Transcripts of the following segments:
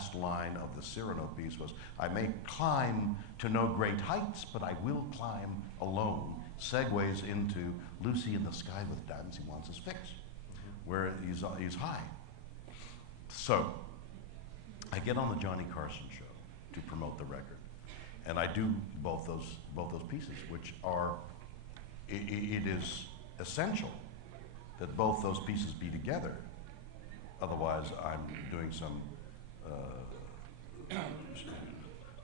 last line of the Cyrano piece was, I may climb to no great heights, but I will climb alone. Segues into Lucy in the Sky with Diamonds, he wants his fix, where he's high. So, I get on the Johnny Carson show to promote the record, and I do both those pieces, which are, it is essential that both those pieces be together. Otherwise, I'm doing some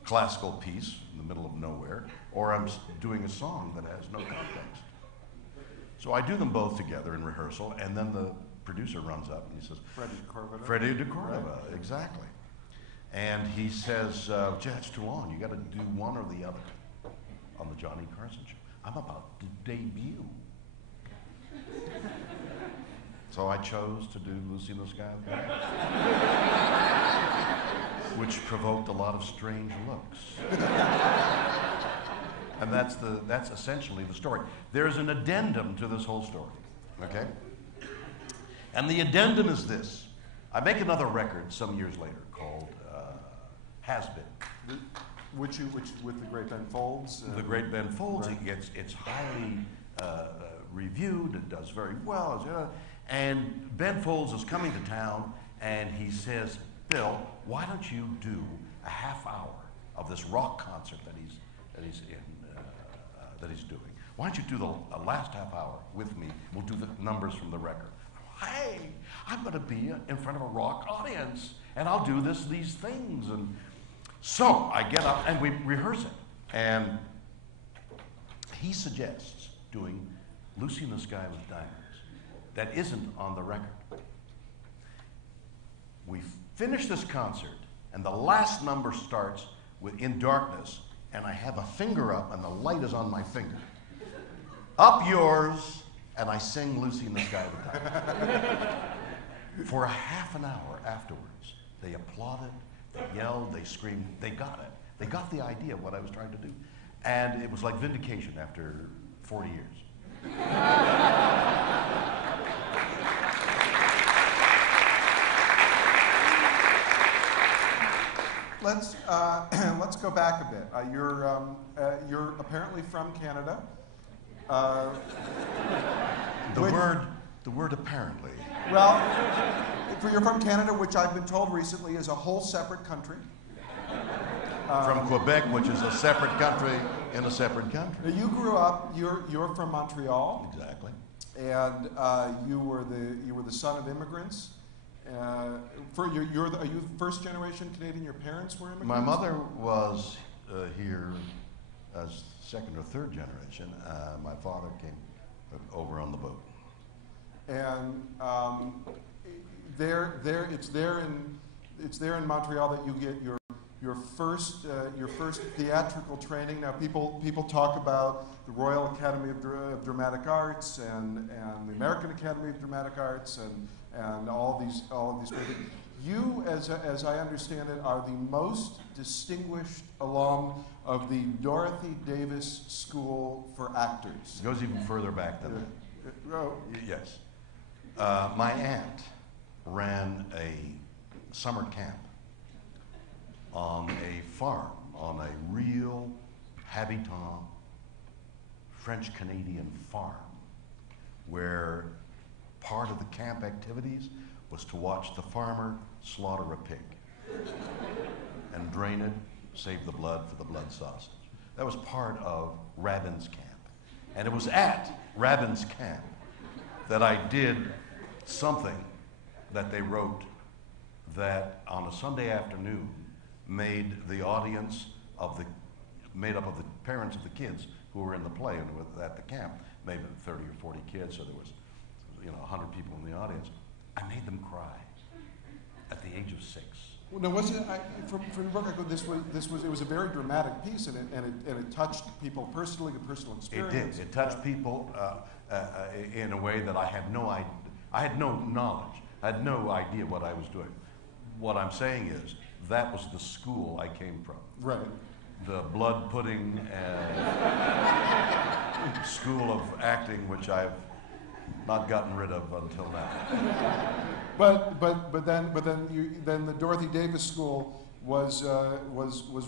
classical piece in the middle of nowhere, or I'm doing a song that has no context. So I do them both together in rehearsal, and then the producer runs up and he says, Freddie de Cordova, right. Exactly. And he says, gee, it's too long. You got to do one or the other on the Johnny Carson show. I'm about to debut. So I chose to do Lucy in the Sky with Diamonds, which provoked a lot of strange looks. And that's essentially the story. There's an addendum to this whole story, okay? And the addendum is this. I make another record some years later called Has Been. Which with the great Ben Folds? The great Ben Folds. Right. It's highly reviewed. It does very well. And Ben Folds is coming to town, and he says, Bill, why don't you do a half hour of this rock concert that he's doing? Why don't you do the last half hour with me? We'll do the numbers from the record. Hey, I'm going to be in front of a rock audience, and I'll do these things. And so I get up and we rehearse it, and he suggests doing Lucy in the Sky with Diamonds. That isn't on the record. We finish this concert, and the last number starts with In Darkness, and I have a finger up, and the light is on my finger. Up yours, and I sing Lucy in the Sky with Diamonds. For a half an hour afterwards, they applauded, they yelled, they screamed, they got it. They got the idea of what I was trying to do. And it was like vindication after 40 years. Let's go back a bit. You're apparently from Canada. The word apparently. Well, you're from Canada, which I've been told recently is a whole separate country. From Quebec, which is a separate country in a separate country. Now you grew up. You're from Montreal. Exactly. And you were the son of immigrants. Are you first generation Canadian? Your parents were immigrants? My mother was here as second or third generation. My father came over on the boat. And it's there in Montreal that you get your first theatrical training. Now people talk about the Royal Academy of Dramatic Arts and the American Academy of Dramatic Arts and all of these great things. You, as I understand it, are the most distinguished alum of the Dorothy Davis School for Actors. It goes even further back than that. Yes. My aunt ran a summer camp on a farm, on a real habitant French-Canadian farm, where part of the camp activities was to watch the farmer slaughter a pig and drain it, save the blood for the blood sausage. That was part of Rabin's camp. And it was at Rabin's camp that I did something that they wrote that on a Sunday afternoon made the audience made up of the parents of the kids who were in the play and were at the camp, maybe 30 or 40 kids, so there was 100 people in the audience. I made them cry at the age of 6. Well, now, was it from the book? It was a very dramatic piece, and it touched people personally, a personal experience. It did. It touched people in a way that I had no idea. I had no knowledge. I had no idea what I was doing. What I'm saying is that was the school I came from. Right. The blood pudding school of acting, which I've not gotten rid of until now. then the Dorothy Davis School was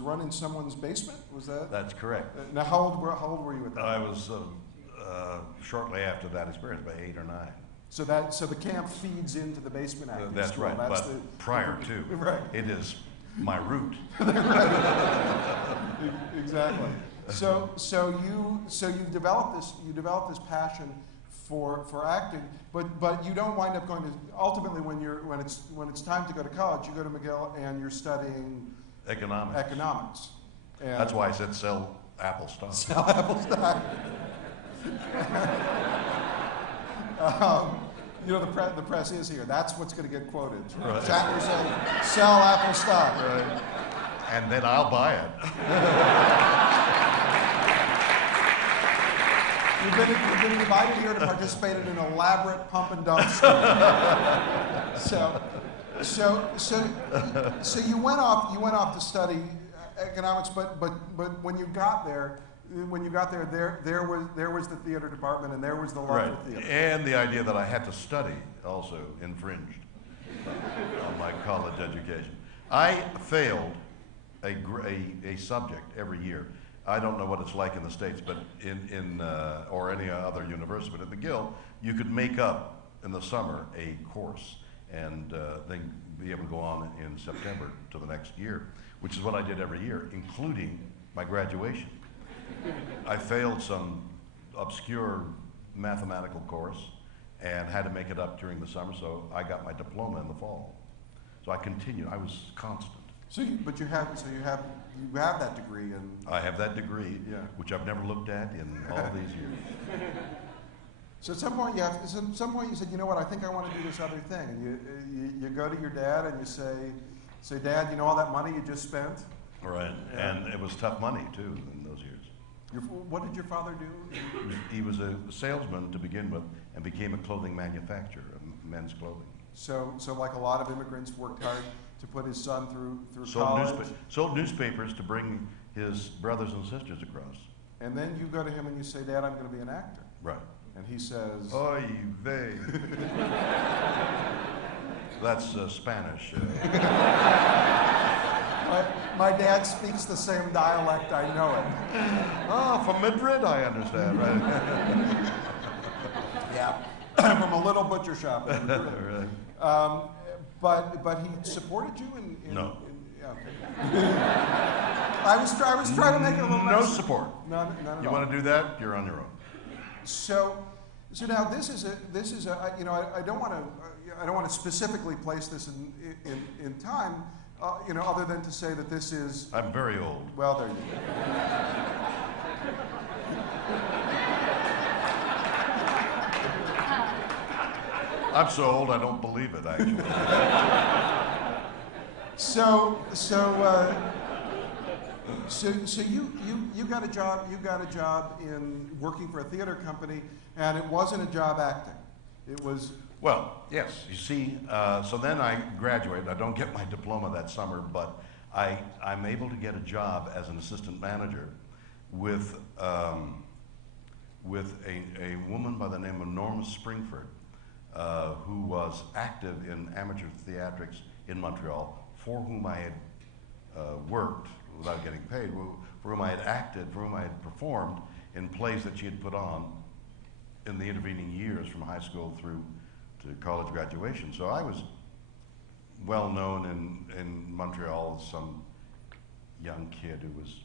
run in someone's basement. Was that? That's correct. Now, how old were you at that? I was shortly after that experience, by 8 or 9. So the camp feeds into the basement acting That's school. right. That's but prior to, right. it is my route. Exactly. So you develop this passion for acting, but you don't wind up going to, ultimately when it's time to go to college, you go to McGill and you're studying economics. And That's why I said sell Apple stock. Sell Apple stock. The press is here. That's what's going to get quoted. Right. Shatner said, "Sell Apple stock." Right. And then I'll buy it. You've been invited here to participate in an elaborate pump and dump scheme. So you went off to study economics, but when you got there, there was the theater department, and there was the love for theater. And the idea that I had to study also infringed on my college education. I failed a subject every year. I don't know what it's like in the States, but in or any other university, but at McGill, you could make up in the summer a course and then be able to go on in September to the next year, which is what I did every year, including my graduation. I failed some obscure mathematical course and had to make it up during the summer, so I got my diploma in the fall. So I continued. I was constant. So you have that degree in. I have that degree, yeah, which I've never looked at in all these years. So at some point you said, you know what, I think I want to do this other thing. And you go to your dad and you say, Dad, you know all that money you just spent? Right, yeah. And it was tough money too in those years. What did your father do? He was a salesman to begin with and became a clothing manufacturer of men's clothing. So like a lot of immigrants, worked hard to put his son through college. Sold newspapers to bring his brothers and sisters across. And then you go to him and you say, Dad, I'm going to be an actor. Right. And he says, Oy vey. That's Spanish. My dad speaks the same dialect, I know it. Oh, from Madrid, I understand, right? Yeah, from a little butcher shop in Madrid. Right. But he supported you in No. I was trying to make it a little no nicer. Support. None You want to do that? You're on your own. So now this is a you know, I don't want to specifically place this in time, you know, other than to say that this is. I'm very old. Well, there you go. I'm so old I don't believe it, actually. So you got a job. You got a job in working for a theater company, and it wasn't a job acting. It was. Well, yes. You see, so then I graduated. I don't get my diploma that summer, but I'm able to get a job as an assistant manager with a woman by the name of Norma Springford, who was active in amateur theatrics in Montreal, for whom I had worked without getting paid, for whom I had acted, for whom I had performed in plays that she had put on in the intervening years from high school through to college graduation. So I was well known in Montreal as some young kid who was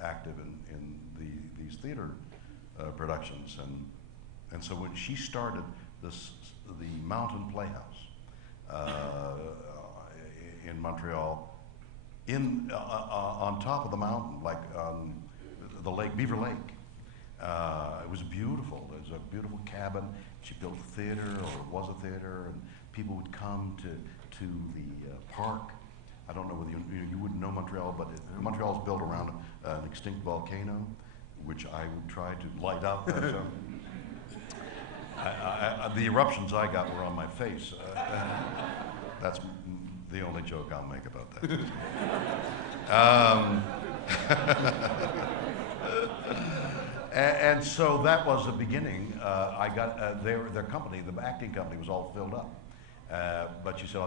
active in these theater productions. And so when she started the Mountain Playhouse in Montreal, on top of the mountain, like the lake, Beaver Lake. It was beautiful. It was a beautiful cabin. She built a theater, or it was a theater, and people would come to the park. I don't know whether you wouldn't know Montreal, but Montreal is built around an extinct volcano, which I would try to light up. The eruptions I got were on my face. That's the only joke I'll make about that. And so that was the beginning. I got their company, the acting company, was all filled up, But she said,